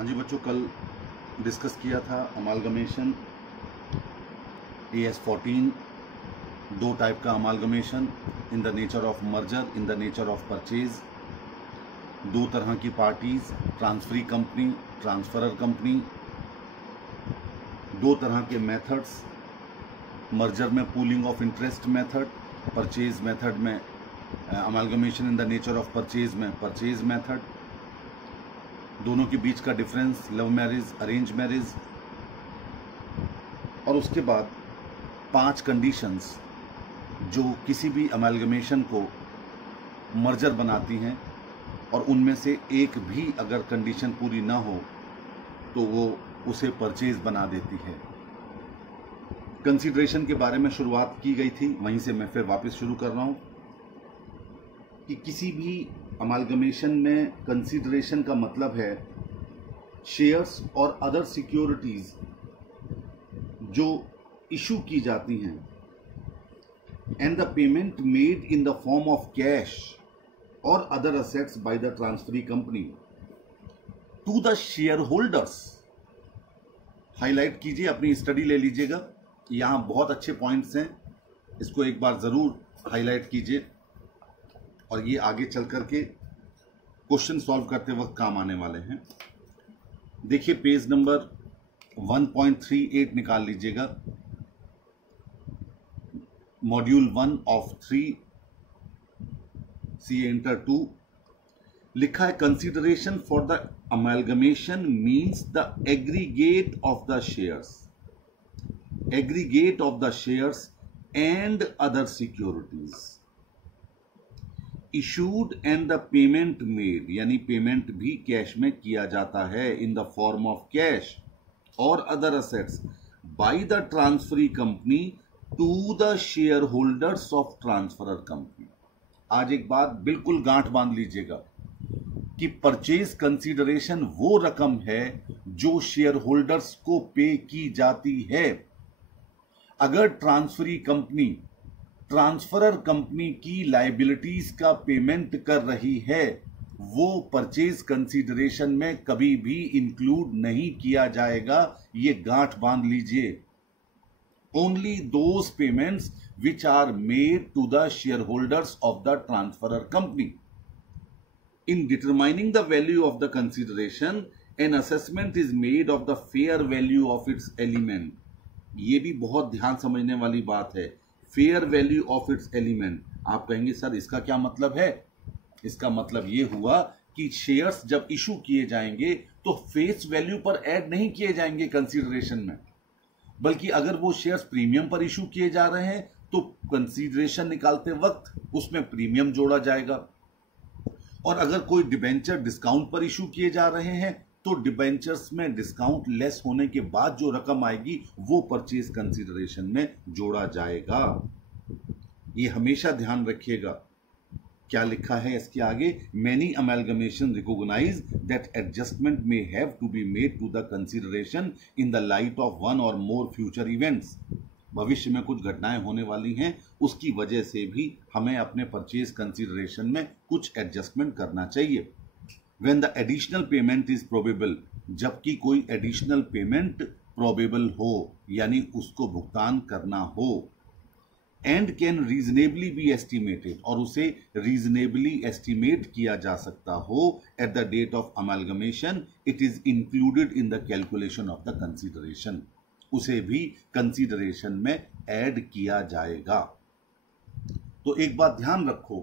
हाँ जी बच्चों, कल डिस्कस किया था अमालगमेशन AS14, दो टाइप का amalgamation, in the nature of merger, in the nature of purchase. दो तरह की parties, transferee company, transferor company. दो तरह के मेथड्स, मर्जर में pooling of interest method, purchase method में amalgamation in the nature of purchase में परचेज मेथड। दोनों के बीच का difference, love marriage, arrange marriage. और उसके बाद 5 कंडीशंस जो किसी भी अमालगमेशन को मर्जर बनाती हैं, और उनमें से एक भी अगर कंडीशन पूरी ना हो तो वो उसे परचेज बना देती है। कंसीडरेशन के बारे में शुरुआत की गई थी, वहीं से मैं फिर वापस शुरू कर रहा हूं कि किसी भी अमालगमेशन में कंसीडरेशन का मतलब है शेयर्स और अदर सिक्योरिटीज जो इशू की जाती हैं, and the payment made in the form of cash और other assets by the transferee company to the share holders. Highlight कीजिए, अपनी स्टडी ले लीजिएगा, यहां बहुत अच्छे पॉइंट्स हैं, इसको एक बार जरूर हाईलाइट कीजिए और ये आगे चल करके क्वेश्चन सॉल्व करते वक्त काम आने वाले हैं। देखिए पेज नंबर 1.38 निकाल लीजिएगा, मॉड्यूल 1 ऑफ 3 CA इंटर 2। लिखा है consideration for the amalgamation means the aggregate of the shares, aggregate of the shares and other securities issued and the payment made, यानी पेमेंट भी कैश में किया जाता है in the form of cash और other assets by the transferee company to the share holders of transferor company. आज एक बात बिल्कुल गांठ बांध लीजिएगा कि परचेज कंसीडरेशन वो रकम है जो शेयर होल्डर्स को पे की जाती है। अगर ट्रांसफरी कंपनी ट्रांसफरर कंपनी की लायबिलिटीज का पेमेंट कर रही है, वो परचेज कंसीडरेशन में कभी भी इंक्लूड नहीं किया जाएगा, ये गांठ बांध लीजिए। Only those payments which are made to the share holders of the transferor company. In determining the value of the consideration an assessment is made of the fair value of its element. ये भी बहुत ध्यान समझने वाली बात है, fair value of its element. आप कहेंगे सर इसका क्या मतलब है? इसका मतलब ये हुआ कि शेयर्स जब इशू किए जाएंगे तो फेस वैल्यू पर ऐड नहीं किए जाएंगे कंसीडरेशन में, बल्कि अगर वो शेयर्स प्रीमियम पर इशू किए जा रहे हैं तो कंसीडरेशन निकालते वक्त उसमें प्रीमियम जोड़ा जाएगा, और अगर कोई डिबेंचर डिस्काउंट पर इशू किए जा रहे हैं तो डिबेंचर्स में डिस्काउंट लेस होने के बाद जो रकम आएगी वो परचेज कंसीडरेशन में जोड़ा जाएगा। ये हमेशा ध्यान रखिएगा। क्या लिखा है इसके आगे? Many amalgamation recognise that adjustment may have to be made to the consideration in the light of one or more future events. भविष्य में कुछ घटनाएं होने वाली हैं, उसकी वजह से भी हमें अपने परचेज कंसीडरेशन में कुछ एडजस्टमेंट करना चाहिए। When the additional payment is probable, जबकि कोई एडिशनल पेमेंट प्रोबेबल हो, यानी उसको भुगतान करना हो, and can reasonably be estimated, और उसे रीजनेबली एस्टिमेट किया जा सकता हो at the date of amalgamation, it is included in the calculation of the consideration. उसे भी कंसीडरेशन में ऐड किया जाएगा। तो एक बात ध्यान रखो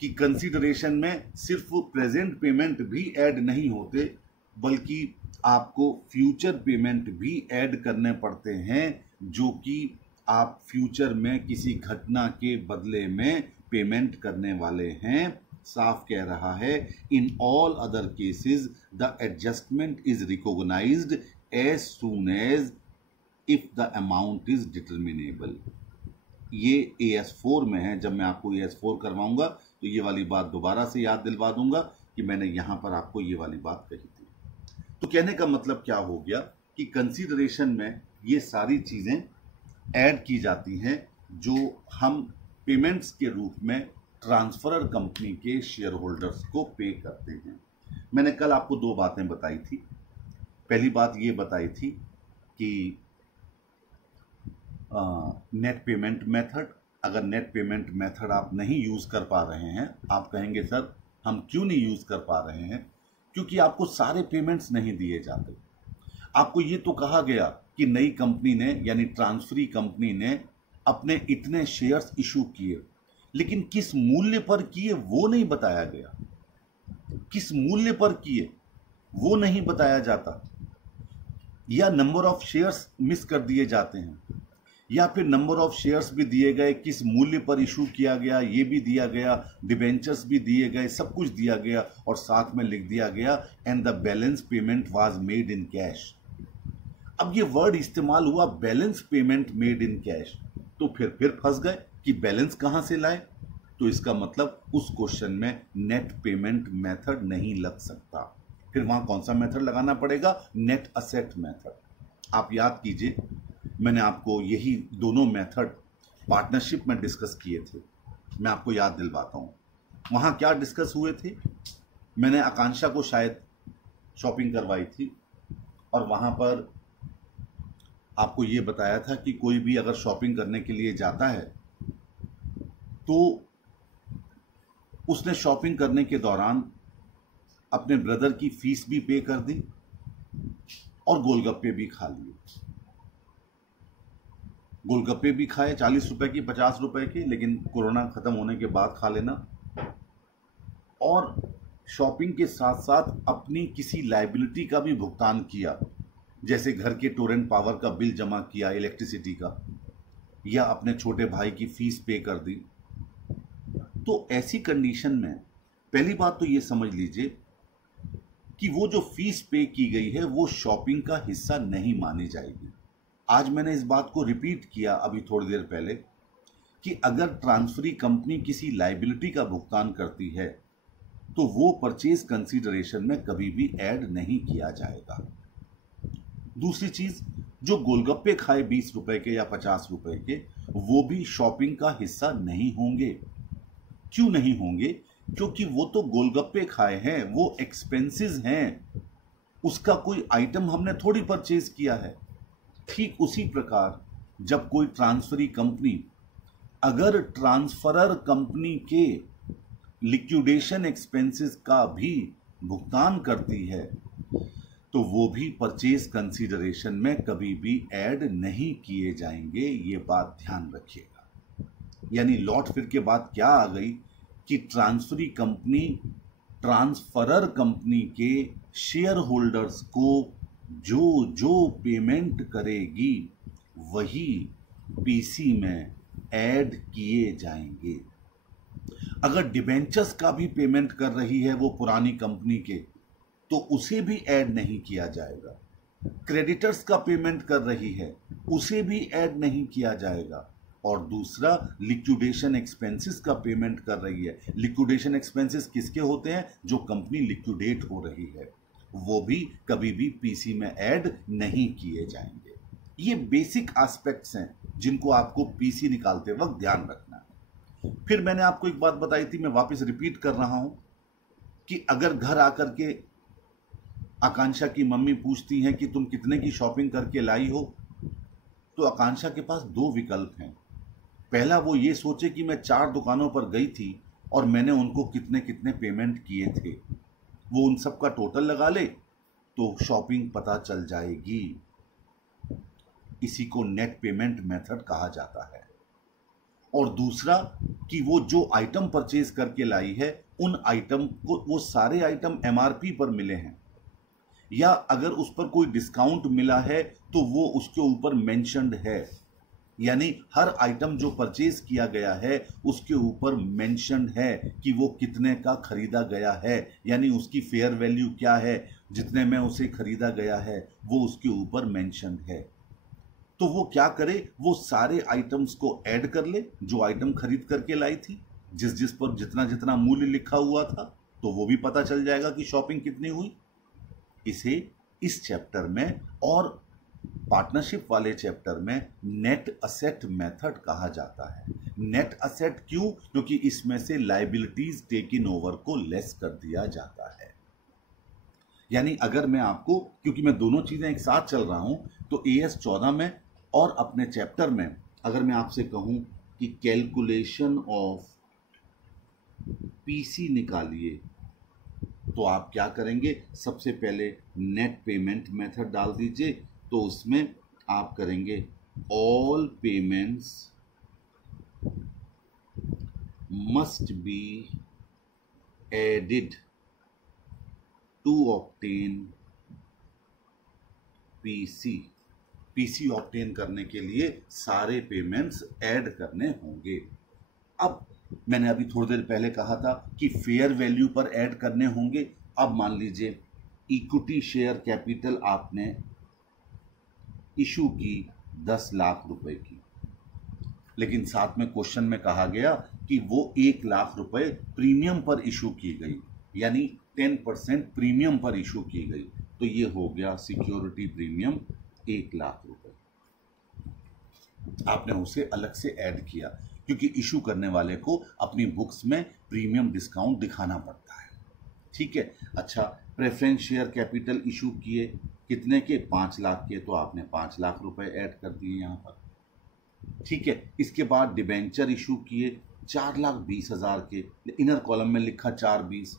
कि कंसीडरेशन में सिर्फ प्रेजेंट पेमेंट भी ऐड नहीं होते, बल्कि आपको फ्यूचर पेमेंट भी ऐड करने पड़ते हैं, जो कि आप फ्यूचर में किसी घटना के बदले में पेमेंट करने वाले हैं। साफ कह रहा है, in all other cases the adjustment is recognised as soon as if the amount is determinable. ये AS4 में है। जब मैं आपको AS4 करवाऊंगा तो ये वाली बात दोबारा से याद दिलवा दूंगा कि मैंने यहां पर आपको ये वाली बात कही थी। तो कहने का मतलब क्या हो गया कि कंसीडरेशन में ये सारी चीजें ऐड की जाती हैं जो हम पेमेंट्स के रूप में ट्रांसफरर कंपनी के शेयर होल्डर्स को पे करते हैं। मैंने कल आपको दो बातें बताई थी। पहली बात ये बताई थी कि नेट पेमेंट मेथड, अगर नेट पेमेंट मेथड आप नहीं यूज कर पा रहे हैं, आप कहेंगे सर हम क्यों नहीं यूज कर पा रहे हैं? क्योंकि आपको सारे पेमेंट्स नहीं दिए जाते। आपको ये तो कहा गया कि नई कंपनी ने यानी ट्रांसफरी कंपनी ने अपने इतने शेयर्स इशू किए, लेकिन किस मूल्य पर किए वो नहीं बताया गया। किस मूल्य पर किए वो नहीं बताया जाता, या नंबर ऑफ शेयर्स मिस कर दिए जाते हैं, या फिर नंबर ऑफ शेयर्स भी दिए गए, किस मूल्य पर इशू किया गया ये भी दिया गया, डिबेंचर्स भी दिए गए, सब कुछ दिया गया और साथ में लिख दिया गया and the balance payment was made in cash. अब ये वर्ड इस्तेमाल हुआ balance payment made in cash, तो फिर फंस गए कि बैलेंस कहां से लाए। तो इसका मतलब उस क्वेश्चन में नेट पेमेंट मेथड नहीं लग सकता। फिर वहां कौन सा मेथड लगाना पड़ेगा? Net asset method. आप याद कीजिए, मैंने आपको यही दोनों मेथड पार्टनरशिप में डिस्कस किए थे। मैं आपको याद दिलवाता हूं वहां क्या डिस्कस हुए थे। मैंने आकांक्षा को शायद शॉपिंग करवाई थी और वहां पर आपको यह बताया था कि कोई भी अगर शॉपिंग करने के लिए जाता है तो उसने शॉपिंग करने के दौरान अपने ब्रदर की फीस भी पे कर दी और गोलगप्पे भी खा लिए। गोलगप्पे भी खाए 40 रुपए की, 50 रुपए की, लेकिन कोरोना खत्म होने के बाद खा लेना। और शॉपिंग के साथ साथ अपनी किसी लायबिलिटी का भी भुगतान किया, जैसे घर के टोरेंट पावर का बिल जमा किया, इलेक्ट्रिसिटी का, या अपने छोटे भाई की फीस पे कर दी। तो ऐसी कंडीशन में पहली बात तो ये समझ लीजिए कि वो जो फीस पे की गई है वो शॉपिंग का हिस्सा नहीं मानी जाएगी। आज मैंने इस बात को रिपीट किया अभी थोड़ी देर पहले कि अगर ट्रांसफरी कंपनी किसी लायबिलिटी का भुगतान करती है तो वो परचेज कंसीडरेशन में कभी भी ऐड नहीं किया जाएगा। दूसरी चीज, जो गोलगप्पे खाए 20 रुपए के या 50 रुपए के, वो भी शॉपिंग का हिस्सा नहीं होंगे। क्यों नहीं होंगे? क्योंकि वो तो गोलगप्पे खाए हैं, वो एक्सपेंसेस हैं, उसका कोई आइटम हमने थोड़ी परचेज किया है। ठीक उसी प्रकार जब कोई ट्रांसफरी कंपनी अगर ट्रांसफरर कंपनी के लिक्विडेशन एक्सपेंसेस का भी भुगतान करती है तो वो भी परचेज कंसीडरेशन में कभी भी ऐड नहीं किए जाएंगे। ये बात ध्यान रखिएगा। यानी लौट फिर के बात क्या आ गई कि ट्रांसफरी कंपनी ट्रांसफरर कंपनी के शेयर होल्डर्स को जो जो पेमेंट करेगी वही पीसी में ऐड किए जाएंगे। अगर डिबेंचर्स का भी पेमेंट कर रही है वो पुरानी कंपनी के, तो उसे भी ऐड नहीं किया जाएगा। क्रेडिटर्स का पेमेंट कर रही है उसे भी ऐड नहीं किया जाएगा। और दूसरा, लिक्विडेशन एक्सपेंसेस का पेमेंट कर रही है। लिक्विडेशन एक्सपेंसेस किसके होते हैं? जो कंपनी लिक्विडेट हो रही है, वो भी कभी भी पीसी में ऐड नहीं किए जाएंगे। ये बेसिक एस्पेक्ट्स हैं जिनको आपको पीसी निकालते वक्त ध्यान रखना है। फिर मैंने आपको एक बात बताई थी, मैं वापस रिपीट कर रहा हूं कि अगर घर आकर के आकांक्षा की मम्मी पूछती हैं कि तुम कितने की शॉपिंग करके लाई हो, तो आकांक्षा के पास दो विकल्प हैं। पहला, वो ये सोचे कि मैं 4 दुकानों पर गई थी और मैंने उनको कितने कितने पेमेंट किए थे, वो उन सब का टोटल लगा ले तो शॉपिंग पता चल जाएगी। इसी को नेट पेमेंट मेथड कहा जाता है। और दूसरा कि वो जो आइटम परचेज करके लाई है उन आइटम को, वो सारे आइटम एमआरपी पर मिले हैं, या अगर उस पर कोई डिस्काउंट मिला है तो वो उसके ऊपर मेंशन्ड है। यानी हर आइटम जो परचेज किया गया है उसके ऊपर मेंशन्ड है कि वो कितने का खरीदा गया है, यानी उसकी फेयर वैल्यू क्या है, जितने में उसे खरीदा गया है वो उसके ऊपर मेंशन्ड है। तो वो क्या करे, वो सारे आइटम्स को ऐड कर ले जो आइटम खरीद करके लाई थी, जिस पर जितना जितना मूल्य लिखा हुआ था, तो वो भी पता चल जाएगा कि शॉपिंग कितनी हुई। इसे इस चैप्टर में और पार्टनरशिप वाले चैप्टर में नेट असेट मेथड कहा जाता है। नेट असेट क्यों? क्योंकि इसमें से लायबिलिटीज टेकन ओवर को लेस कर दिया जाता है। यानी अगर मैं आपको, क्योंकि मैं दोनों चीजें एक साथ चल रहा हूं, तो AS 14 में और अपने चैप्टर में अगर मैं आपसे कहूं कि कैलकुलेशन ऑफ PC निकालिए, तो आप क्या करेंगे? सबसे पहले नेट पेमेंट मेथड डाल दीजिए। तो उसमें आप करेंगे all payments must be added to obtain PC obtain करने के लिए सारे पेमेंट्स ऐड करने होंगे। अब मैंने अभी थोड़ी देर पहले कहा था कि फेयर वैल्यू पर ऐड करने होंगे। अब मान लीजिए इक्विटी शेयर कैपिटल आपने इशू की 10 लाख रुपए की, लेकिन साथ में क्वेश्चन में कहा गया कि वो 1 लाख रुपए प्रीमियम पर इशू की गई, यानी 10% प्रीमियम पर इशू की गई। तो ये हो गया सिक्योरिटी प्रीमियम 1 लाख रुपए। आपने उसे अलग से ऐड किया, क्योंकि इशू करने वाले को अपनी बुक्स में प्रीमियम डिस्काउंट दिखाना पड़ता है। ठीक है। अच्छा, प्रेफरेंस शेयर कैपिटल इशू किए कितने के? 5 लाख के, तो आपने 5 लाख रुपए ऐड कर दिए यहां पर। ठीक है। इसके बाद डिबेंचर इशू किए 4,20,000 के, इनर कॉलम में लिखा 420।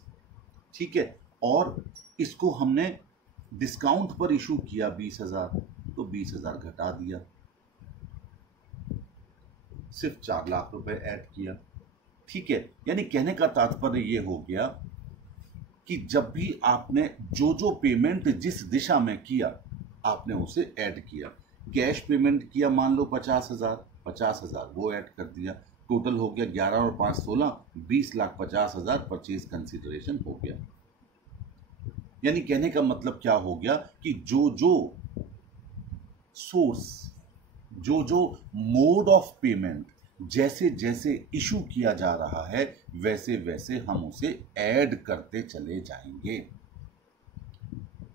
ठीक है। और इसको हमने डिस्काउंट पर इशू किया 20,000, तो 20,000 घटा दिया, सिर्फ 4 लाख रुपए ऐड किया। ठीक है। यानी कहने का तात्पर्य यह हो गया कि जब भी आपने जो जो पेमेंट जिस दिशा में किया, आपने उसे ऐड किया। कैश पेमेंट किया मान लो 50,000 वो ऐड कर दिया। टोटल हो गया 11 और 5 16, 20,50,000 परचेज कंसीडरेशन हो गया। यानी कहने का मतलब क्या हो गया कि जो जो सोर्स, जो जो मोड ऑफ पेमेंट जैसे जैसे इशू किया जा रहा है, वैसे वैसे हम उसे ऐड करते चले जाएंगे।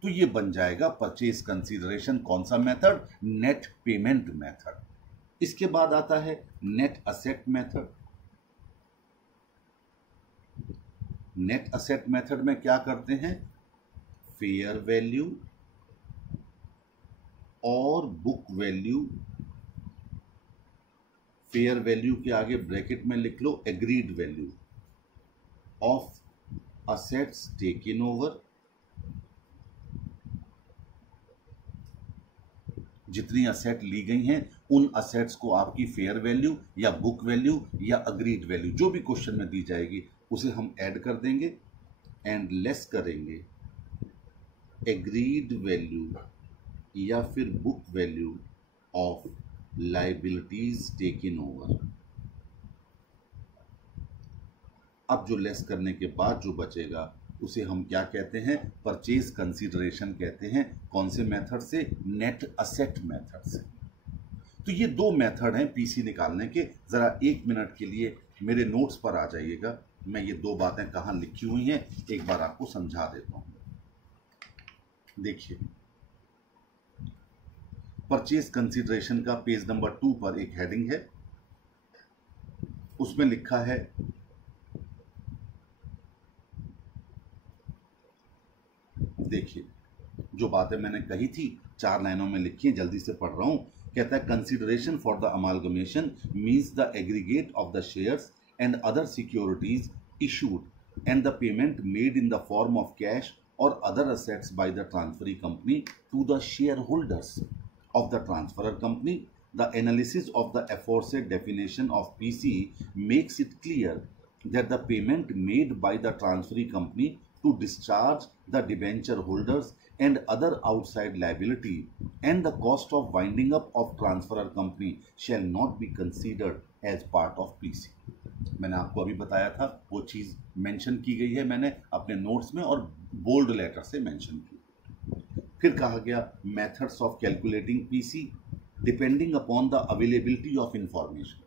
तो ये बन जाएगा परचेज कंसीडरेशन। कौन सा मेथड? Net payment method. इसके बाद आता है net asset method. Net asset method में क्या करते हैं? फेयर वैल्यू और बुक वैल्यू, फेयर वैल्यू के आगे ब्रैकेट में लिख लो agreed value of assets taken over. जितनी असेट ली गई हैं उन असेट्स को आपकी फेयर वैल्यू या बुक वैल्यू या अग्रीड वैल्यू जो भी क्वेश्चन में दी जाएगी उसे हम ऐड कर देंगे एंड लेस करेंगे एग्रीड वैल्यू या फिर book value of liabilities taken over. अब जो लेस करने के बाद जो बचेगा उसे हम क्या कहते हैं? परचेज कंसीडरेशन कहते हैं। कौन से मेथड से? नेट असेट मेथड से। तो ये दो मेथड हैं पीसी निकालने के। जरा 1 मिनट के लिए मेरे नोट्स पर आ जाइएगा। मैं ये दो बातें कहाँ लिखी हुई हैं एक बार आपको समझा देता हूं। देखिए, परचेज कंसीडरेशन का पेज नंबर 2 पर एक हेडिंग है, उसमें लिखा है देखिए जो बातें मैंने कही थी 4 लाइनों में लिखी हैं, जल्दी से पढ़ रहा हूं। कहता है consideration for the amalgamation means the aggregate of the shares and other securities issued and the payment made in the form of cash और other assets by the transferee company to the share holders of the transferor company. The analysis of the aforesaid definition of PC makes it clear that the payment made by the transferee company to discharge the debenture holders and other outside liability and the cost of winding up of transferor company shall not be considered as part of PC. मैंने आपको अभी बताया था, वो चीज mention की गई है मैंने अपने नोट्स में और बोल्ड लेटर से मेंशन की। फिर कहा गया methods of calculating PC depending upon the availability of information.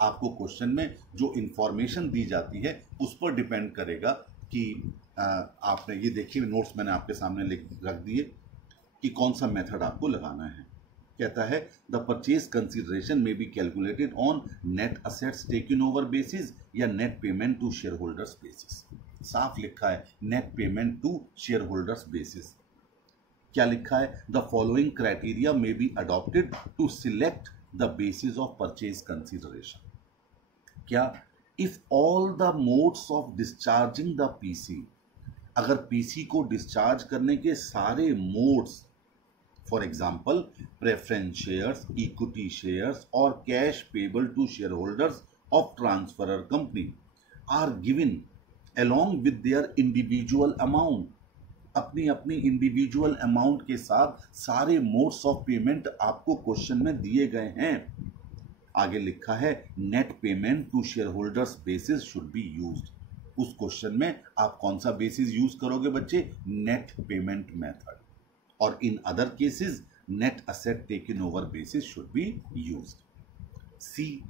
आपको क्वेश्चन में जो इंफॉर्मेशन दी जाती है उस पर डिपेंड करेगा कि आपने ये देखिए नोट्स मैंने आपके सामने रख दिए कि कौन सा मेथड आपको लगाना है। कहता है द परचेज कंसीडरेशन में be calculated on net assets taken over basis या net payment to share holders basis. साफ लिखा है net payment to share holders basis. क्या लिखा है? The following criteria may be adopted to select the basis of purchase consideration. क्या? If all the modes of discharging the PC, अगर PC को discharge करने के सारे modes, for example preference shares, equity shares और cash payable to share holders of transferor company are given along with their individual amount, अपनी अपनी individual amount के साथ सारे मोड्स ऑफ पेमेंट आपको क्वेश्चन में दिए गए हैं। आगे लिखा है net payment to share holders basis should be used. उस क्वेश्चन में आप कौन सा बेसिस यूज करोगे बच्चे? Net payment method. और in other cases net asset taken over basis should be used. See,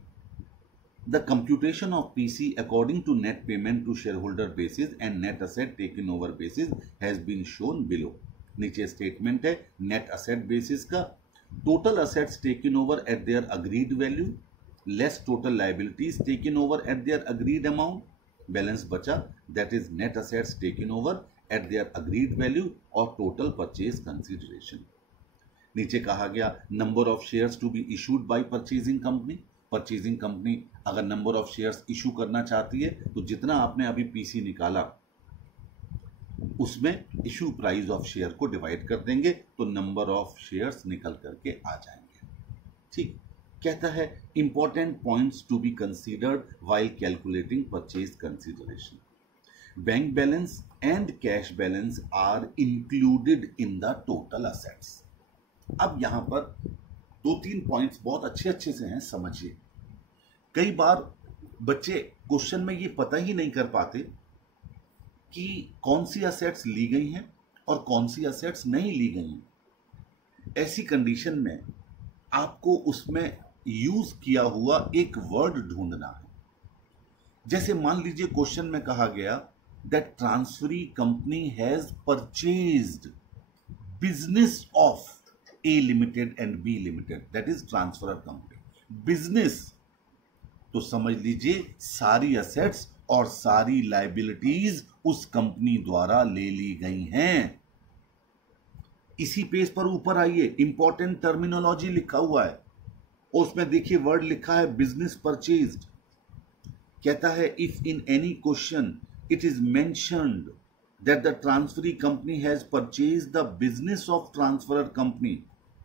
the computation of PC according to net payment to shareholder basis and net asset taken over basis has been shown below। नीचे statement है net asset basis का, total assets taken over at their agreed value less total liabilities taken over at their agreed amount, balance बचा that is net assets taken over at their agreed value और total purchase consideration. नीचे कहा गया number of shares to be issued by purchasing company. Purchasing company अगर number of shares issue करना चाहती है तो जितना आपने अभी पीसी निकाला उसमें इशू प्राइस ऑफ शेयर को डिवाइड कर देंगे तो नंबर ऑफ शेयर्स निकल करके आ जाएंगे। ठीक, कहता है important points to be considered while calculating purchase consideration. Bank balance and cash balance are included in the total assets. अब यहां पर दो तीन पॉइंट्स बहुत अच्छे अच्छे से हैं, समझिए। कई बार बच्चे क्वेश्चन में ये पता ही नहीं कर पाते कि कौन सी असेट्स ली गई हैं और कौन सी असेट्स नहीं ली गई हैं। ऐसी कंडीशन में आपको उसमें यूज किया हुआ एक वर्ड ढूंढना है। जैसे मान लीजिए क्वेश्चन में कहा गया that transferee company has purchased business of A limited and B limited, that is transferor company. Business तो समझ लीजिए सारी असेट्स और सारी लायबिलिटीज उस कंपनी द्वारा ले ली गई हैं। इसी पेज पर ऊपर आइए, इंपॉर्टेंट टर्मिनोलॉजी लिखा हुआ है और उसमें देखिए वर्ड लिखा है बिजनेस परचेज्ड। कहता है if in any question it is mentioned that the transferee company has purchased the business of transferor company,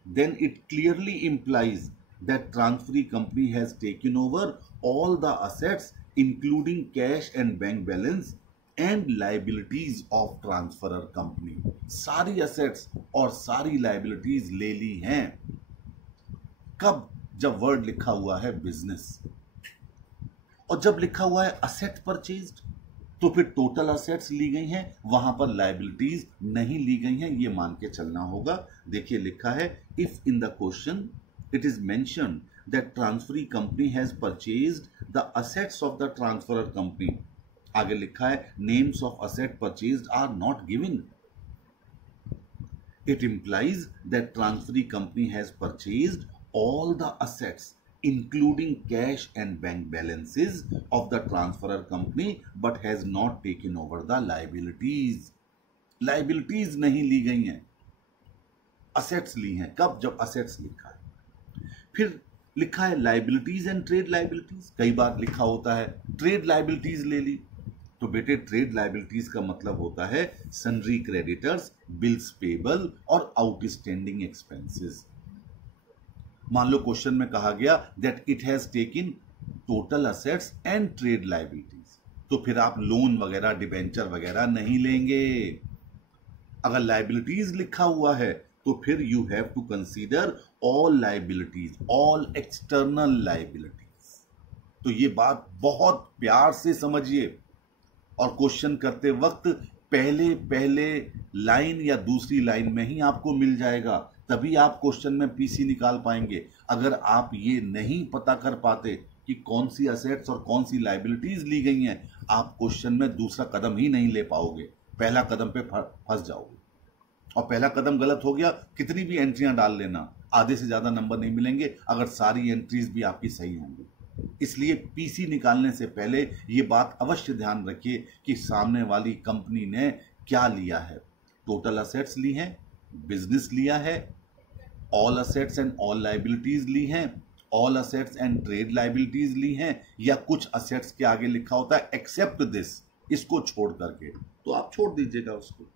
then it clearly implies that transferee company has taken over all the assets including cash and bank balance and liabilities of transferor company। सारी assets और सारी liabilities ले ली हैं। कब? जब word लिखा हुआ है बिजनेस और जब लिखा हुआ है असेट परचेज्ड तो फिर टोटल असेट्स ली गई हैं, वहां पर लायबिलिटीज नहीं ली गई हैं, ये मान के चलना होगा। देखिए लिखा है if in the question it is mentioned that transferee company has purchased the assets of the transferor company, आगे लिखा है names of asset purchased are not given, it implies that transferee company has purchased all the assets including cash and bank balances of the transferor company but has not taken over the liabilities। liabilities नहीं ली गई हैं, assets ली हैं। कब? जब assets लिखा है। फिर लिखा है liabilities and trade liabilities। कई बार लिखा होता है trade liabilities ले ली, तो बेटे ट्रेड लायबिलिटीज का मतलब होता है सन्ड्री क्रेडिटर्स, बिल्स पेबल और आउटस्टैंडिंग एक्सपेंसेस। मान लो क्वेश्चन में कहा गया that it has taken total assets and trade liabilities, तो फिर आप लोन वगैरह डिबेंचर वगैरह नहीं लेंगे। अगर लायबिलिटीज लिखा हुआ है तो फिर you have to consider all liabilities, all external liabilities. तो ये बात बहुत प्यार से समझिए और क्वेश्चन करते वक्त पहले लाइन या दूसरी लाइन में ही आपको मिल जाएगा, तभी आप क्वेश्चन में पीसी निकाल पाएंगे। अगर आप ये नहीं पता कर पाते कि कौन सी असेट्स और कौन सी लायबिलिटीज ली गई हैं, आप क्वेश्चन में दूसरा कदम ही नहीं ले पाओगे, पहला कदम पे फंस जाओगे। और पहला कदम गलत हो गया, कितनी भी एंट्रियां डाल लेना, आधे से ज्यादा नंबर नहीं मिलेंगे अगर सारी एंट्रीज भी आपकी सही होंगी। इसलिए पीसी निकालने से पहले ये बात अवश्य ध्यान रखिए कि सामने वाली कंपनी ने क्या लिया है। टोटल असेट्स ली हैं, बिजनेस लिया है, all assets and all liabilities ली हैं, all assets and trade liabilities ली हैं, या कुछ असेट्स के आगे लिखा होता है एक्सेप्ट दिस, इसको छोड़ करके, तो आप छोड़ दीजिएगा उसको।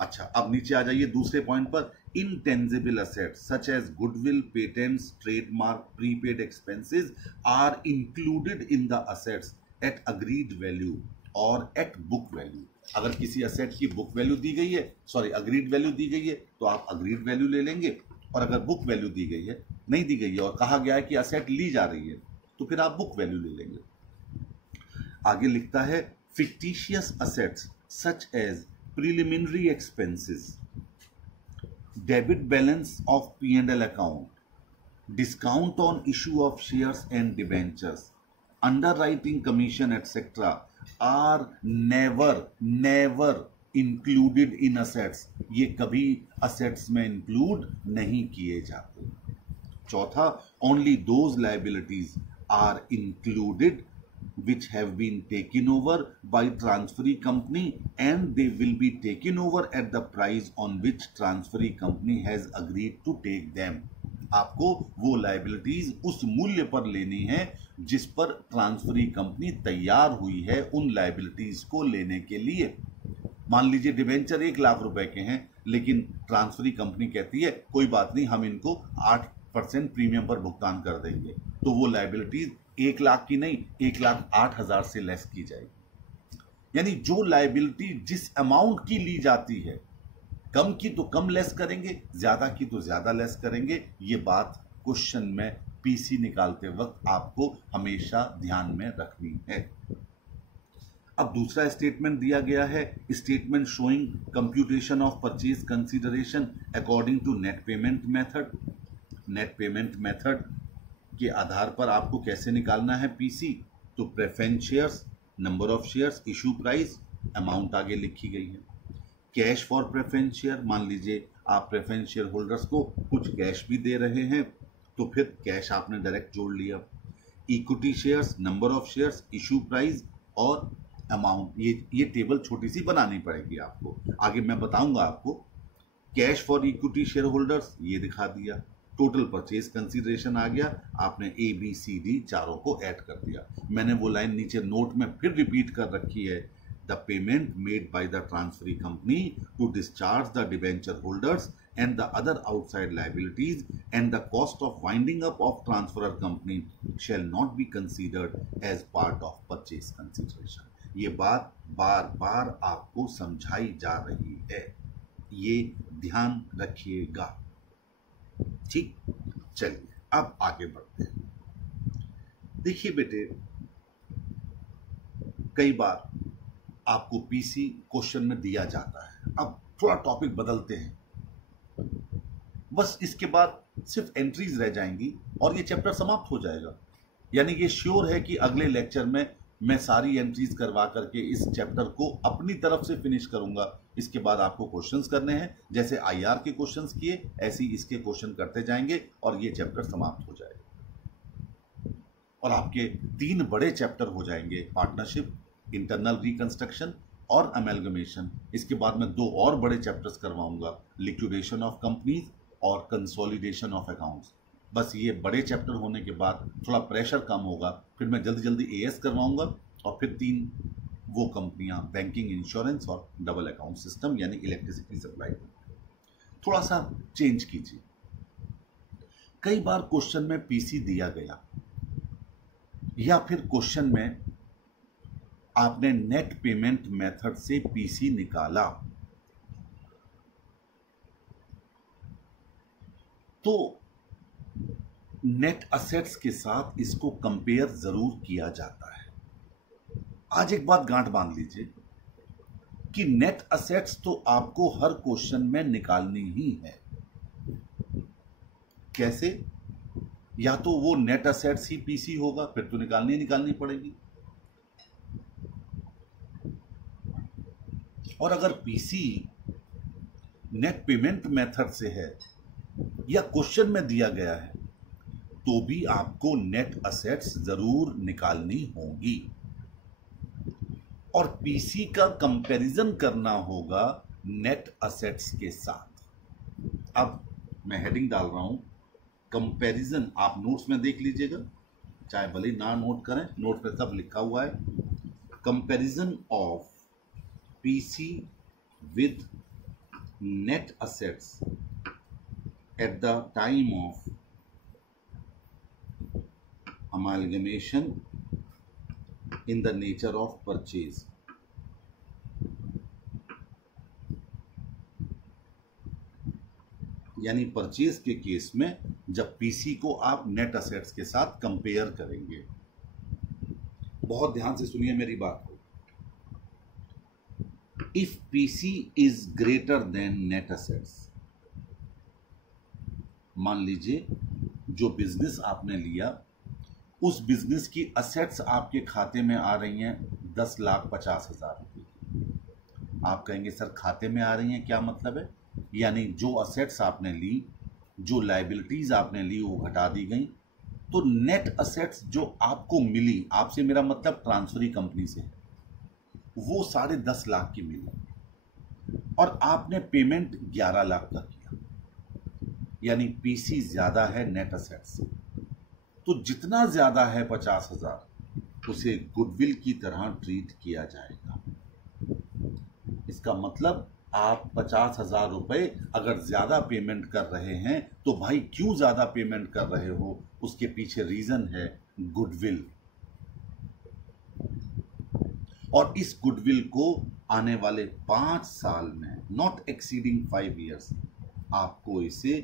अच्छा, अब नीचे आ जाइए दूसरे पॉइंट पर। Intangible assets such as goodwill, patents, trademark, prepaid expenses are included in the assets at agreed value or at book value. अगर किसी असेट की बुक वैल्यू दी गई है, सॉरी अग्रीड वैल्यू दी गई है, तो आप अग्रीड वैल्यू ले लेंगे, और अगर बुक वैल्यू दी गई है, नहीं दी गई है और कहा गया है कि असेट ली जा रही है, तो फिर आप बुक वैल्यू ले लेंगे। आगे लिखता है fictitious assets such as preliminary expenses, debit balance of P&L account, discount on issue of shares and debentures, underwriting commission etc. are never included in assets. ये कभी assets में include नहीं किए जाते। चौथा, only those liabilities are included which have been taken over by transferee company and they will be taken over at the price on which transferee company has agreed to take them. आपको वो liabilities उस मूल्य पर लेनी है जिस पर transferee company तैयार हुई है उन लाइबिलिटीज को लेने के लिए। मान लीजिए डिबेंचर 1 लाख रुपए के हैं, लेकिन ट्रांसफरी कंपनी कहती है कोई बात नहीं, हम इनको 8% प्रीमियम पर भुगतान कर देंगे, तो वो लाइबिलिटीज 1 लाख की नहीं, 1,08,000 से लेस की जाएगी। यानी जो लाइबिलिटी जिस अमाउंट की ली जाती है, कम की तो कम लेस करेंगे, ज्यादा की तो ज्यादा लेस करेंगे। ये बात क्वेश्चन में पीसी निकालते वक्त आपको हमेशा ध्यान में रखनी है। अब दूसरा स्टेटमेंट दिया गया है, statement showing computation of purchase consideration according to net payment method. Net payment method के आधार पर आपको कैसे निकालना है पीसी, तो preference shares, number of shares, issue price, amount आगे लिखी गई है। कैश फॉर प्रेफरेंस शेयर, मान लीजिए आप प्रेफरेंस शेयर होल्डर्स को कुछ कैश भी दे रहे हैं, तो फिर कैश आपने डायरेक्ट जोड़ लिया। Equity shares, number of shares, issue price और अमाउंट, ये टेबल छोटी सी बनानी पड़ेगी आपको, आगे मैं बताऊंगा आपको। Cash for equity share holders ये दिखा दिया, टोटल परचेज कंसीडरेशन आ गया, आपने ए बी सी डी चारों को ऐड कर दिया। मैंने वो लाइन नीचे नोट में फिर रिपीट कर रखी है, the payment made by the transferee company to discharge the debenture holders and the other outside liabilities and the cost of winding up of transferor company shall not be considered as part of purchase consideration. ये बात बार बार आपको समझाई जा रही है, ये ध्यान रखिएगा। ठीक, चलिए अब आगे बढ़ते हैं। देखिए बेटे, कई बार आपको पीसी क्वेश्चन में दिया जाता है। अब थोड़ा टॉपिक बदलते हैं, बस इसके बाद सिर्फ एंट्रीज रह जाएंगी और ये चैप्टर समाप्त हो जाएगा। यानी ये श्योर है कि अगले लेक्चर में मैं सारी एंट्रीज करवा करके इस चैप्टर को अपनी तरफ से फिनिश करूंगा। इसके बाद आपको क्वेश्चंस करने हैं, जैसे आईआर के क्वेश्चंस किए ऐसे ही इसके क्वेश्चन करते जाएंगे और ये चैप्टर समाप्त हो जाएगा। और आपके 3 बड़े चैप्टर हो जाएंगे, पार्टनरशिप, इंटरनल रिकंस्ट्रक्शन और अमेलगमेशन। इसके बाद मैं 2 और बड़े चैप्टर्स करवाऊंगा, लिक्विडेशन ऑफ कंपनीज और कंसोलिडेशन ऑफ अकाउंट्स। बस ये बड़े चैप्टर होने के बाद थोड़ा प्रेशर कम होगा, फिर मैं जल्दी जल्दी एएस करवाऊंगा और फिर 3 वो कंपनियां, बैंकिंग, इंश्योरेंस और डबल अकाउंट सिस्टम यानी इलेक्ट्रिसिटी सप्लाई। थोड़ा सा चेंज कीजिए। कई बार क्वेश्चन में पीसी दिया गया या फिर क्वेश्चन में आपने नेट पेमेंट मेथड से पीसी निकाला, तो नेट असेट्स के साथ इसको कंपेयर जरूर किया जाता है। आज एक बात गांठ बांध लीजिए कि नेट असेट्स तो आपको हर क्वेश्चन में निकालनी ही है। कैसे? या तो वो नेट असेट्स ही पीसी होगा, फिर तो निकालनी पड़ेगी, और अगर पीसी नेट पेमेंट मेथड से है या क्वेश्चन में दिया गया है, तो भी आपको नेट असेट्स जरूर निकालनी होगी और पीसी का कंपैरिजन करना होगा नेट असेट्स के साथ। अब मैं हेडिंग डाल रहा हूं कंपैरिजन, आप नोट्स में देख लीजिएगा, चाहे भले ना नोट करें, नोट पे सब लिखा हुआ है। Comparison of PC with net assets at the time of amalgamation in the nature of purchase। यानी परचेज के केस में जब पीसी को आप नेट असेट्स के साथ कंपेयर करेंगे। बहुत ध्यान से सुनिए मेरी बात को। If PC is greater than net assets, मान लीजिए जो बिजनेस आपने लिया उस बिजनेस की असेट्स आपके खाते में आ रही हैं 10,50,000 रुपये की। आप कहेंगे सर खाते में आ रही हैं क्या मतलब है? यानी जो असेट्स आपने ली, जो लायबिलिटीज आपने ली वो घटा दी गई, तो नेट असेट्स जो आपको मिली, आपसे मेरा मतलब ट्रांसफरी कंपनी से, वो 10.5 लाख की मिली और आपने पेमेंट 11 लाख का किया, यानी पीसी ज्यादा है नेट असेट्स से। तो जितना ज्यादा है 50,000 उसे गुडविल की तरह ट्रीट किया जाएगा। इसका मतलब आप 50,000 रुपए अगर ज्यादा पेमेंट कर रहे हैं तो भाई क्यों ज्यादा पेमेंट कर रहे हो, उसके पीछे रीजन है गुडविल। और इस गुडविल को आने वाले 5 साल में, नॉट एक्सीडिंग 5 ईयर्स, आपको इसे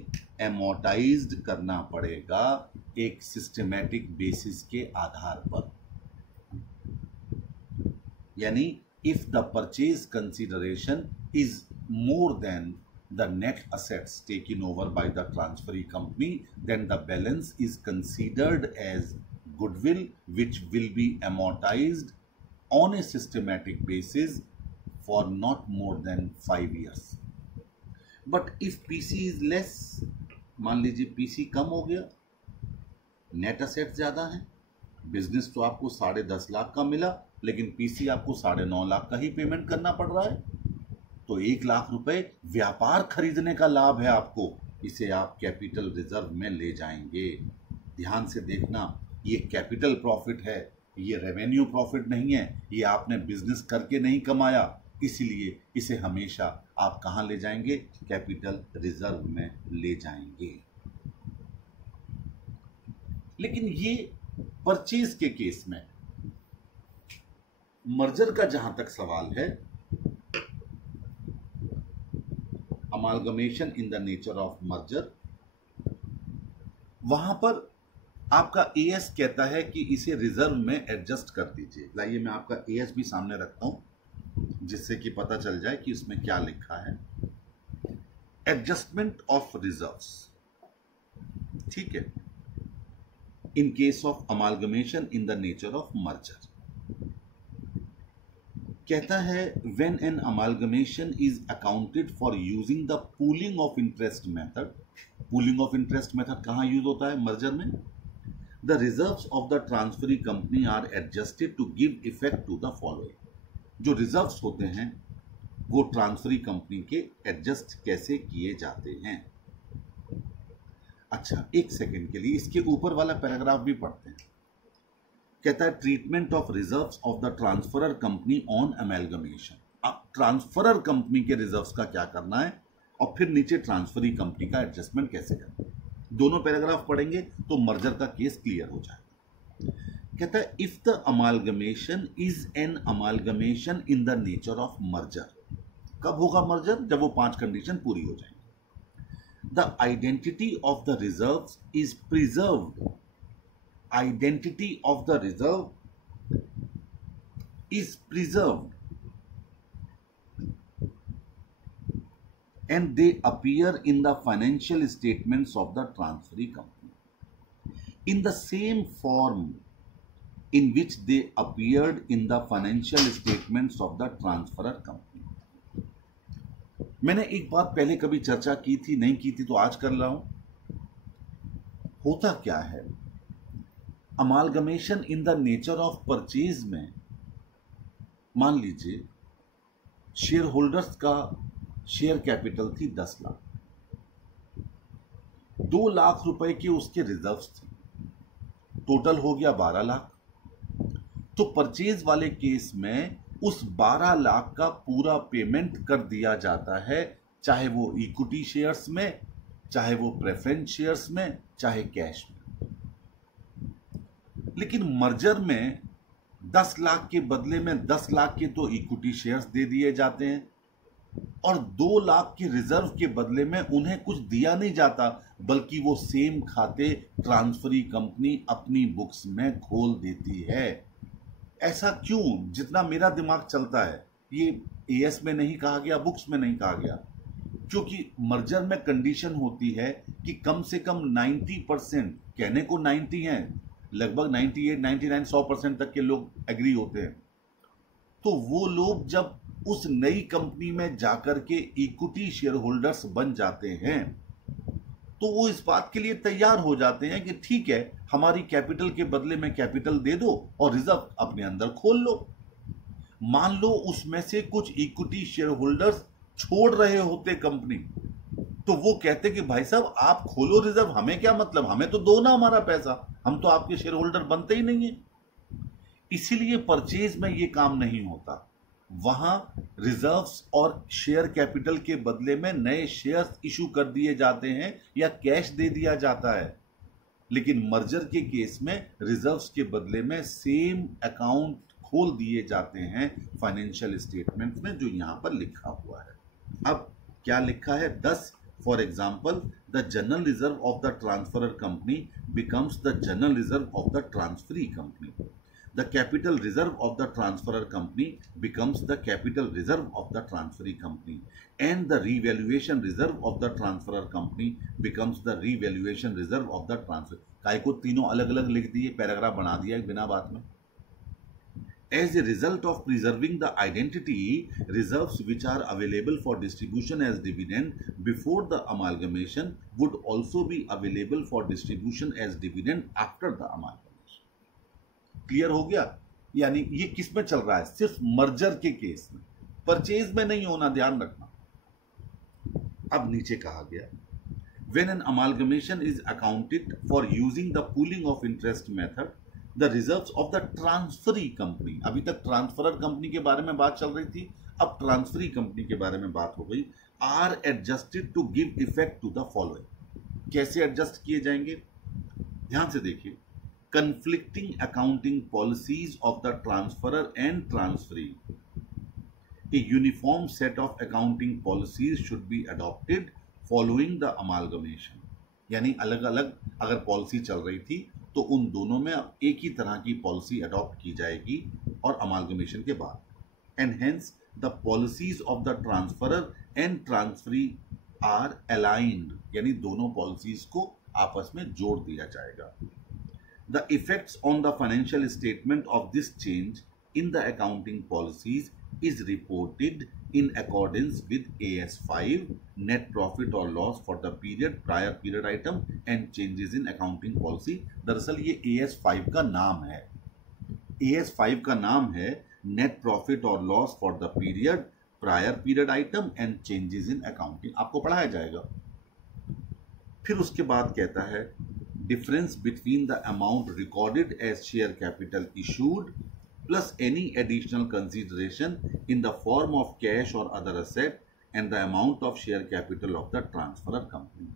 एमोर्टाइज्ड करना पड़ेगा एक सिस्टमैटिक बेसिस के आधार पर। यानी if the purchase consideration is more than the net assets taken over by the transferee company, then the balance is considered as goodwill which will be amortised on a systematic basis for not more than 5 years. But if PC is less, मान लीजिए PC कम हो गया, net asset ज्यादा है, business तो आपको 10.5 लाख का मिला लेकिन पीसी आपको 9.5 लाख का ही पेमेंट करना पड़ रहा है, तो 1 लाख रुपए व्यापार खरीदने का लाभ है आपको, इसे आप कैपिटल रिजर्व में ले जाएंगे। ध्यान से देखना, ये कैपिटल प्रॉफिट है, ये रेवेन्यू प्रॉफिट नहीं है, ये आपने बिजनेस करके नहीं कमाया, इसलिए इसे हमेशा आप कहां ले जाएंगे? कैपिटल रिजर्व में ले जाएंगे। लेकिन ये परचेज के केस में, मर्जर का जहां तक सवाल है, amalgamation in the nature of merger, वहां पर आपका एएस कहता है कि इसे रिजर्व में एडजस्ट कर दीजिए। लाइए मैं आपका एएस भी सामने रखता हूं जिससे कि पता चल जाए कि उसमें क्या लिखा है। एडजस्टमेंट ऑफ रिजर्व्स, ठीक है, in case of amalgamation in the nature of merger. कहता है when an amalgamation is accounted for using the pooling of interest method. Pooling of interest method कहां यूज होता है? मर्जर में। The reserves of the transferee company are adjusted to give effect to the following. जो reserves होते हैं वो transferee company के adjust कैसे किए जाते हैं। अच्छा, एक सेकंड के लिए इसके ऊपर वाला पैराग्राफ भी पढ़ते हैं। कहता है treatment of reserves of the transferor company on amalgamation. अब ट्रांसफरर कंपनी के रिजर्व्स का क्या करना है और फिर नीचे ट्रांसफरी कंपनी का एडजस्टमेंट कैसे करना है। दोनों पैराग्राफ पढ़ेंगे तो मर्जर का केस क्लियर हो जाएगा। कहता है if the amalgamation is an amalgamation in the nature of merger. कब होगा मर्जर? जब वो 5 कंडीशन पूरी हो जाएंगी। The identity of the reserves is preserved. Identity of the reserve is preserved and they appear in the financial statements of the transferee company in the same form in which they appeared in the financial statements of the transferor company. मैंने एक बात पहले कभी चर्चा की थी, नहीं की थी तो आज कर रहा हूं। होता क्या है, amalgamation in the nature of purchase में मान लीजिए शेयर होल्डर्स का शेयर कैपिटल थी 10 लाख, 2 लाख रुपए के उसके रिजर्व्स थे, टोटल हो गया 12 लाख। तो परचेज वाले केस में उस 12 लाख का पूरा पेमेंट कर दिया जाता है, चाहे वो इक्विटी शेयर्स में, चाहे वो प्रेफरेंस शेयर्स में, चाहे कैश में। लेकिन मर्जर में 10 लाख के बदले में 10 लाख के तो इक्विटी शेयर्स दे दिए जाते हैं और 2 लाख के रिजर्व के बदले में उन्हें कुछ दिया नहीं जाता, बल्कि वो सेम खाते ट्रांसफरी कंपनी अपनी बुक्स में खोल देती है। ऐसा क्यों? जितना मेरा दिमाग चलता है, ये एएस में नहीं कहा गया, बुक्स में नहीं कहा गया, क्योंकि मर्जर में कंडीशन होती है कि कम से कम 90%, कहने को 90 हैं, लगभग 98, 99, 100% तक के लोग एग्री होते हैं। तो वो लोग जब उस नई कंपनी में जाकर के इक्विटी शेयर होल्डर्स बन जाते हैं, तो वो इस बात के लिए तैयार हो जाते हैं कि ठीक है, हमारी कैपिटल के बदले में कैपिटल दे दो और रिजर्व अपने अंदर खोल लो। मान लो उसमें से कुछ इक्विटी शेयर होल्डर्स छोड़ रहे होते कंपनी, तो वो कहते कि भाई साहब आप खोलो रिजर्व, हमें क्या मतलब, हमें तो दो ना हमारा पैसा, हम तो आपके शेयर होल्डर बनते ही नहीं है। इसीलिए परचेज में ये काम नहीं होता, वहां रिजर्व्स और शेयर कैपिटल के बदले में नए शेयर्स इशू कर दिए जाते हैं या कैश दे दिया जाता है। लेकिन मर्जर के केस में रिजर्व्स के बदले में सेम अकाउंट खोल दिए जाते हैं फाइनेंशियल स्टेटमेंट में, जो यहां पर लिखा हुआ है। अब क्या लिखा है? 10 for example the general reserve of the transferor company becomes the general reserve of the transferee company. The capital reserve of the transferor company becomes the capital reserve of the transferee company, and the revaluation reserve of the transferor company becomes the revaluation reserve of the transfer। काय को तीनों अलग अलग लिख दिए, paragraph बना दिया बिना बात में। As a result of preserving the identity, reserves which are available for distribution as dividend before the amalgamation would also be available for distribution as dividend after the amalgamation। Clear हो गया? यानी ये किस में चल रहा है? सिर्फ मर्जर के केस में, परचेज में नहीं होना, ध्यान रखना। अब नीचे कहा गया, when an amalgamation is accounted for using the pooling of interest method, the reserves of the transferee company, अभी तक ट्रांसफरर कंपनी के बारे में बात चल रही थी, अब ट्रांसफरी कंपनी के बारे में बात हो गई, are adjusted to give effect to the following। कैसे एडजस्ट किए जाएंगे? ध्यान से देखिए, conflicting accounting policies of the transferor and transferee, a uniform set of accounting policies should be adopted following the amalgamation। यानी अलग अलग अगर पॉलिसी चल रही थी तो उन दोनों में अब एक ही तरह की पॉलिसी अडॉप्ट की जाएगी और अमालगमेशन के बाद। And hence the policies of the transferor and transferee are aligned, यानी दोनों पॉलिसीज को आपस में जोड़ दिया जाएगा। The effects on the financial statement of this change in the accounting policies is reported in accordance with AS5, net profit or loss for the period, prior period item and changes in accounting policy। दरअसल ये AS5 का नाम है, AS5 का नाम है net profit or loss for the period, prior period item and changes in accounting। आपको पढ़ाया जाएगा। फिर उसके बाद कहता है, difference between the amount recorded as share capital issued plus any additional consideration in the form of cash or other asset and the amount of share capital of the transferor company।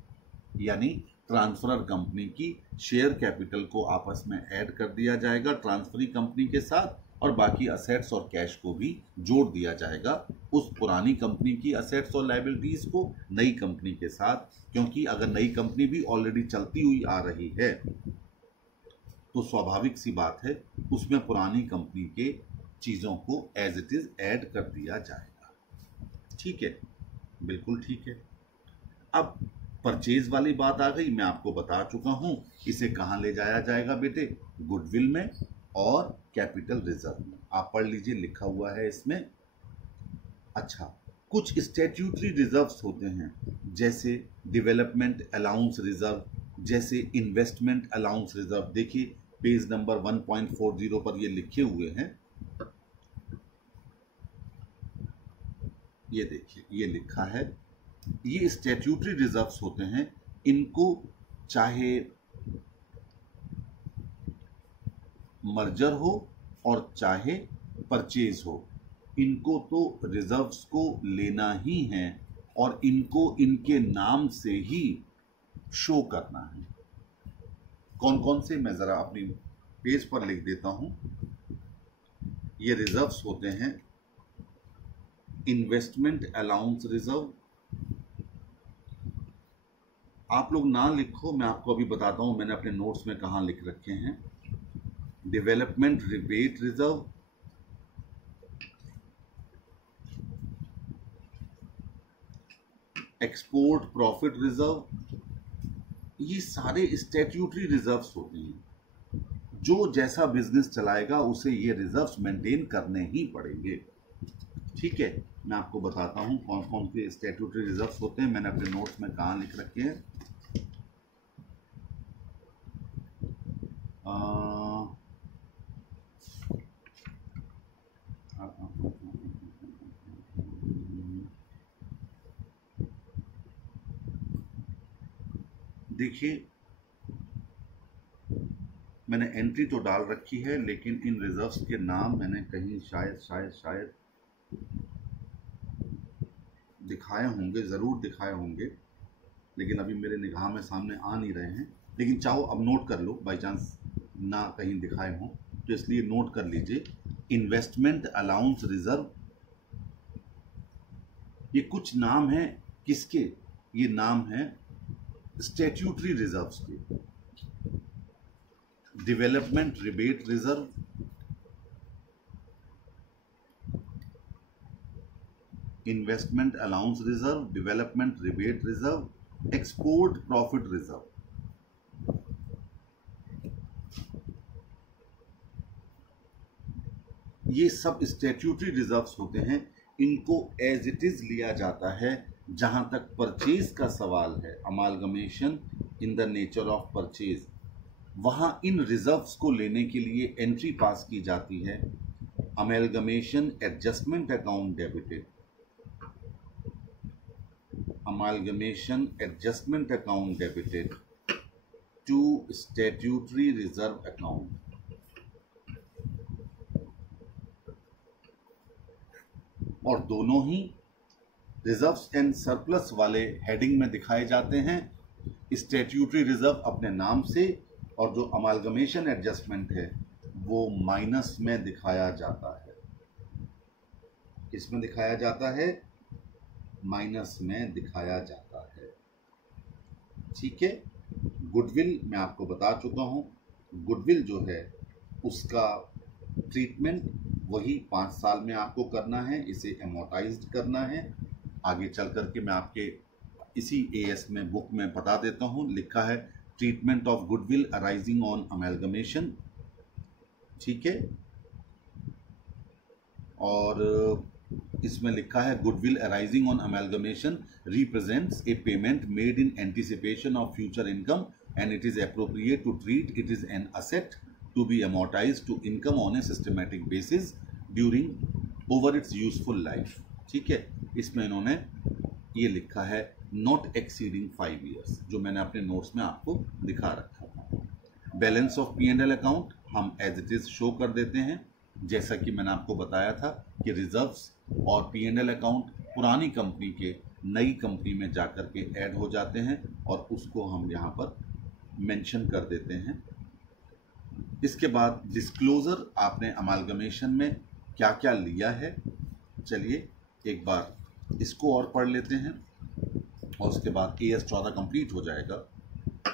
यानी transferor company की share capital को आपस में add कर दिया जाएगा transferee company के साथ, और बाकी असेट्स और कैश को भी जोड़ दिया जाएगा उस पुरानी कंपनी की असेट्स और लायबिलिटीज को नई कंपनी के साथ, क्योंकि अगर नई कंपनी भी ऑलरेडी चलती हुई आ रही है तो स्वाभाविक सी बात है उसमें पुरानी कंपनी के चीज़ों को एज इट इज ऐड कर दिया जाएगा। ठीक है, बिल्कुल ठीक है। अब परचेज वाली बात आ गई, मैं आपको बता चुका हूं इसे कहां ले जाया जाएगा बेटे, गुडविल में और कैपिटल रिजर्व में। आप पढ़ लीजिए, लिखा हुआ है इसमें। अच्छा, कुछ स्टैट्यूटरी रिजर्व्स होते हैं जैसे डेवलपमेंट अलाउंस रिजर्व, जैसे इन्वेस्टमेंट अलाउंस रिजर्व, देखिए पेज नंबर 1.40 पर ये लिखे हुए हैं, ये देखिए ये लिखा है, ये स्टैट्यूटरी रिजर्व्स होते हैं। इनको चाहे मर्जर हो और चाहे परचेज हो, इनको तो रिजर्व्स को लेना ही है और इनको इनके नाम से ही शो करना है। कौन कौन से, मैं जरा अपनी पेज पर लिख देता हूं। ये रिजर्व्स होते हैं इन्वेस्टमेंट अलाउंस रिजर्व, आप लोग ना लिखो, मैं आपको अभी बताता हूं मैंने अपने नोट्स में कहां लिख रखे हैं। Development rebate reserve, export profit reserve, ये सारे स्टैट्यूटरी रिजर्व्स होते हैं। जो जैसा बिजनेस चलाएगा उसे ये रिजर्व्स मेंटेन करने ही पड़ेंगे। ठीक है, मैं आपको बताता हूं कौन कौन से स्टैट्यूटरी रिजर्व्स होते हैं, मैंने अपने नोट्स में कहां लिख रखे हैं। देखिए मैंने एंट्री तो डाल रखी है, लेकिन इन रिजर्व्स के नाम मैंने कहीं शायद दिखाए होंगे, ज़रूर दिखाए होंगे, लेकिन अभी मेरे निगाह में सामने आ नहीं रहे हैं। लेकिन चाहो अब नोट कर लो, बाई चांस ना कहीं दिखाए हों तो इसलिए नोट कर लीजिए। इन्वेस्टमेंट अलाउंस रिजर्व, ये कुछ नाम है किसके, ये नाम है स्टैट्यूटरी रिजर्व्स के। Development rebate reserve, investment allowance reserve, development rebate reserve, export profit reserve. ये सब स्टैट्यूटरी रिजर्व्स होते हैं। इनको एज इट इज लिया जाता है। जहां तक परचेज का सवाल है, amalgamation in the nature of purchase, वहां इन रिजर्व्स को लेने के लिए एंट्री पास की जाती है। Amalgamation adjustment account debited, amalgamation adjustment account debited to statutory reserve account, और दोनों ही रिजर्व्स एंड सरप्लस वाले हेडिंग में दिखाए जाते हैं। स्टैट्यूटरी रिजर्व अपने नाम से, और जो अमालगमेशन एडजस्टमेंट है वो माइनस में दिखाया जाता है। किसमें दिखाया जाता है? माइनस में दिखाया जाता है। ठीक है। गुडविल मैं आपको बता चुका हूं, गुडविल जो है उसका ट्रीटमेंट वही 5 साल में आपको करना है, इसे एमोर्टाइज्ड करना है। आगे चल करके मैं आपके इसी एएस में बुक में बता देता हूं, लिखा है treatment of goodwill arising on amalgamation. ठीक है, और इसमें लिखा है goodwill arising on amalgamation represents a payment made in anticipation of future income and it is appropriate to treat it is an asset to be amortised to income on a systematic basis during over its useful life. ठीक है, इसमें इन्होंने ये लिखा है not exceeding 5 years, जो मैंने अपने नोट्स में आपको दिखा रखा था। बैलेंस ऑफ P&L अकाउंट हम एज इट इज शो कर देते हैं, जैसा कि मैंने आपको बताया था कि रिजर्व्स और P&L अकाउंट पुरानी कंपनी के नई कंपनी में जाकर के ऐड हो जाते हैं और उसको हम यहाँ पर मेंशन कर देते हैं। इसके बाद डिस्क्लोजर, आपने अमालगमेशन में क्या क्या लिया है, चलिए एक बार इसको और पढ़ लेते हैं और उसके बाद AS 14 कंप्लीट हो जाएगा।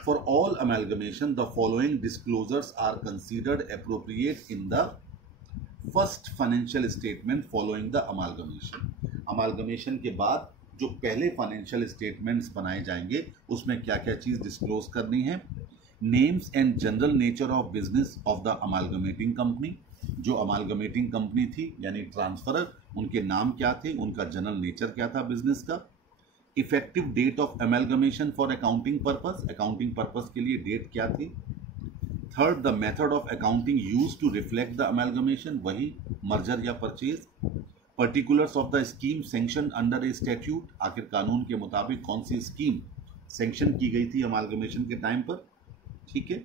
For all amalgamation the following disclosures are considered appropriate in the first financial statement following the amalgamation. Amalgamation के बाद जो पहले फाइनेंशियल स्टेटमेंट्स बनाए जाएंगे उसमें क्या क्या चीज डिस्क्लोज करनी है। Names and general nature of business of the amalgamating company, जो अमालगमेटिंग कंपनी थी यानी ट्रांसफरर, उनके नाम क्या थे, उनका जनरल नेचर क्या था बिजनेस का। Effective date of amalgamation for accounting purpose, accounting purpose के लिए डेट क्या थी। Third, the method of accounting use to reflect the amalgamation, वही मर्जर या purchase. Particulars of the scheme sanction under a statute, आखिर कानून के मुताबिक कौन सी स्कीम सैंक्शन की गई थी अमेलगमेशन के टाइम पर, ठीक है।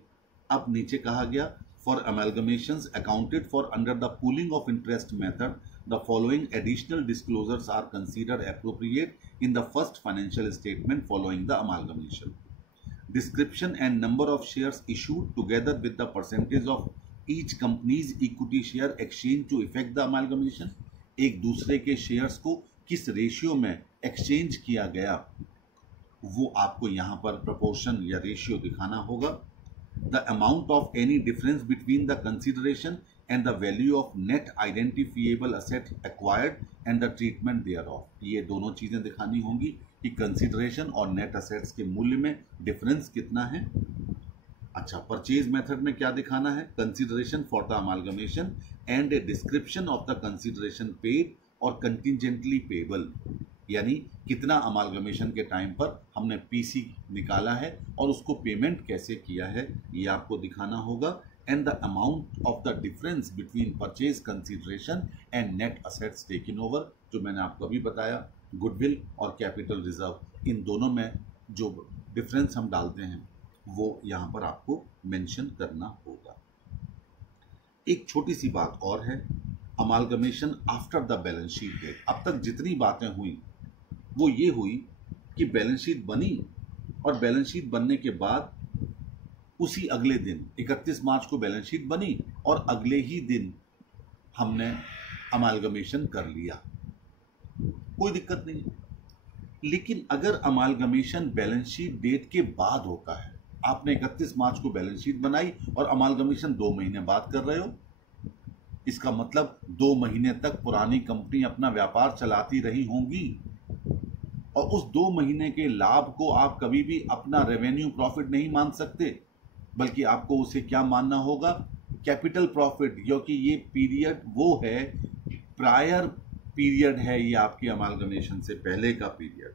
अब नीचे कहा गया for amalgamations accounted for under the pooling of interest method the following additional disclosures are considered appropriate in the first financial statement following the amalgamation. Description and number of shares issued together with the percentage of each company's equity share exchange to effect the amalgamation, एक दूसरे के shares को किस ratio में exchange किया गया वो आपको यहाँ पर प्रपोर्शन या रेशियो दिखाना होगा। The amount of any difference between the consideration and the value of net identifiable asset acquired and the treatment thereof, ये दोनों चीजें दिखानी होंगी कि कंसिडरेशन और नेट असेट्स के मूल्य में डिफरेंस कितना है। अच्छा, परचेज मेथड में क्या दिखाना है, consideration for the amalgamation and a description of the consideration paid और कंटिजेंटली पेबल, यानी कितना अमालगमेशन के टाइम पर हमने पीसी निकाला है और उसको पेमेंट कैसे किया है ये आपको दिखाना होगा। And the amount of the difference between purchase consideration and net assets taken over, जो मैंने आपको अभी बताया, गुडविल और कैपिटल रिजर्व, इन दोनों में जो डिफरेंस हम डालते हैं वो यहाँ पर आपको मेंशन करना होगा। एक छोटी सी बात और है, amalgamation after the balance sheet date. अब तक जितनी बातें हुई वो ये हुई कि बैलेंस शीट बनी और बैलेंस शीट बनने के बाद उसी अगले दिन 31 मार्च को बैलेंस शीट बनी और अगले ही दिन हमने अमालगमेशन कर लिया, कोई दिक्कत नहीं। लेकिन अगर अमालगमेशन बैलेंस शीट डेट के बाद होता है, आपने 31 मार्च को बैलेंस शीट बनाई और अमालगमेशन 2 महीने बाद कर रहे हो, इसका मतलब 2 महीने तक पुरानी कंपनी अपना व्यापार चलाती रही होंगी और उस 2 महीने के लाभ को आप कभी भी अपना रेवेन्यू प्रॉफिट नहीं मान सकते, बल्कि आपको उसे क्या मानना होगा, कैपिटल प्रॉफिट, क्योंकि ये पीरियड वो है, प्रायर पीरियड है, ये आपके अमालगमेशन से पहले का पीरियड,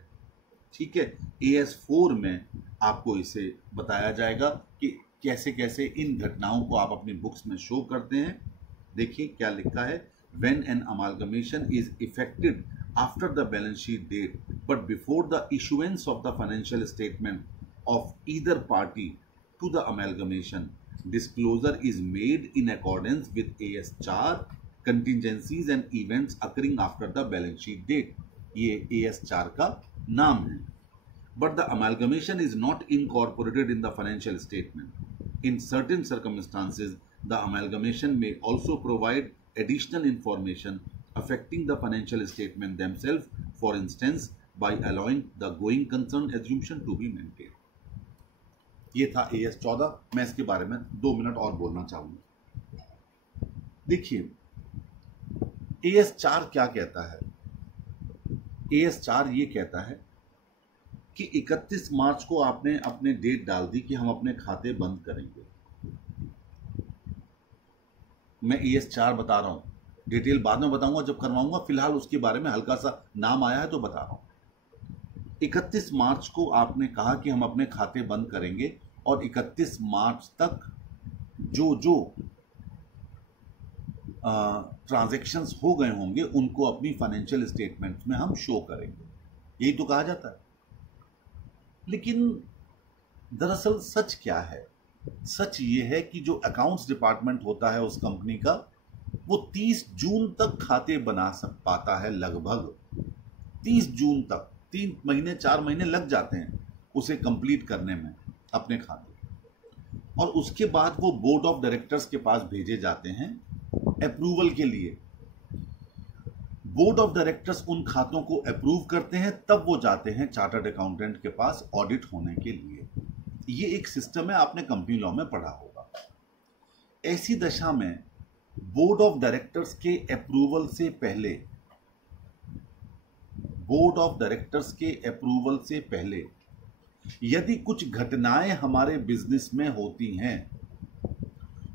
ठीक है। AS4 में आपको इसे बताया जाएगा कि कैसे कैसे इन घटनाओं को आप अपनी बुक्स में शो करते हैं। देखिए क्या लिखा है, when an amalgamation is effected after the balance sheet date but before the issuance of the financial statement of either party to the amalgamation, disclosure is made in accordance with AS4 contingencies and events occurring after the balance sheet date, ये AS4 का नाम है। But the amalgamation is not incorporated in the financial statement. In certain circumstances, the amalgamation may also provide additional information affecting the financial statement themselves, for instance, by allowing the going concern assumption to be maintained. ये था AS14। मैं इसके बारे में 2 minute और बोलना चाहूंगा। देखिए AS4 क्या कहता है, AS4 ये कहता है कि 31 मार्च को आपने अपने डेट डाल दी कि हम अपने खाते बंद करेंगे। मैं AS4 बता रहा हूं, डिटेल बाद में बताऊंगा जब करवाऊंगा, फिलहाल उसके बारे में हल्का सा नाम आया है तो बता रहा हूं। 31 मार्च को आपने कहा कि हम अपने खाते बंद करेंगे और 31 मार्च तक जो ट्रांजैक्शंस हो गए होंगे उनको अपनी फाइनेंशियल स्टेटमेंट्स में हम शो करेंगे, यही तो कहा जाता है। लेकिन दरअसल सच क्या है, सच ये है कि जो अकाउंट्स डिपार्टमेंट होता है उस कंपनी का, वो 30 जून तक खाते बना पाता है, लगभग 30 जून तक, 3 महीने 4 महीने लग जाते हैं उसे कंप्लीट करने में अपने खाते, और उसके बाद वो बोर्ड ऑफ डायरेक्टर्स के पास भेजे जाते हैं अप्रूवल के लिए। बोर्ड ऑफ डायरेक्टर्स उन खातों को अप्रूव करते हैं, तब वो जाते हैं चार्टर्ड अकाउंटेंट के पास ऑडिट होने के लिए। ये एक सिस्टम है, आपने कंपनी लॉ में पढ़ा होगा। ऐसी दशा में बोर्ड ऑफ डायरेक्टर्स के अप्रूवल से पहले, बोर्ड ऑफ डायरेक्टर्स के अप्रूवल से पहले यदि कुछ घटनाएं हमारे बिजनेस में होती हैं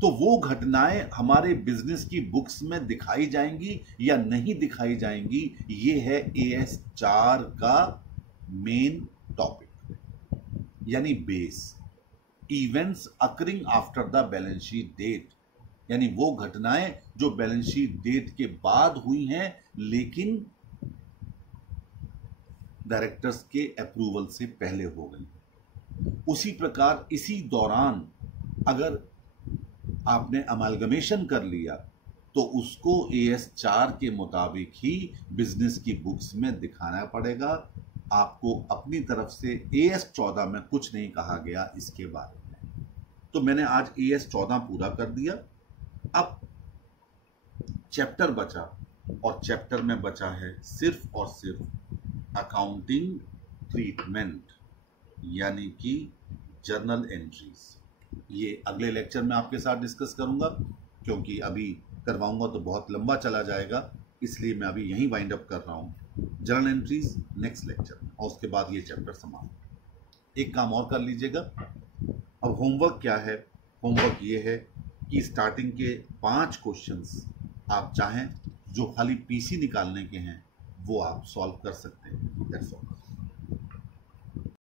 तो वो घटनाएं हमारे बिजनेस की बुक्स में दिखाई जाएंगी या नहीं दिखाई जाएंगी, ये है AS4 का मेन टॉपिक यानी base, events occurring after the balance sheet date यानी वो घटनाएं जो बैलेंस शीट डेट के बाद हुई हैं लेकिन डायरेक्टर्स के अप्रूवल से पहले हो गई। उसी प्रकार इसी दौरान अगर आपने अमालगमेशन कर लिया तो उसको AS 4 के मुताबिक ही बिजनेस की बुक्स में दिखाना पड़ेगा। आपको अपनी तरफ से AS 14 में कुछ नहीं कहा गया इसके बारे में। तो मैंने आज AS 14 पूरा कर दिया। अब चैप्टर बचा और चैप्टर में बचा है सिर्फ और सिर्फ अकाउंटिंग ट्रीटमेंट यानी कि जर्नल एंट्रीज। ये अगले लेक्चर में आपके साथ डिस्कस करूंगा, क्योंकि अभी करवाऊंगा तो बहुत लंबा चला जाएगा, इसलिए मैं अभी यहीं वाइंड अप कर रहा हूं। जर्नल एंट्रीज नेक्स्ट लेक्चर में, और उसके बाद ये चैप्टर समाप्त। एक काम और कर लीजिएगा। अब होमवर्क क्या है? होमवर्क ये है कि स्टार्टिंग के 5 क्वेश्चंस आप चाहें जो खाली PC निकालने के हैं वो आप सॉल्व कर सकते हैं। That's all.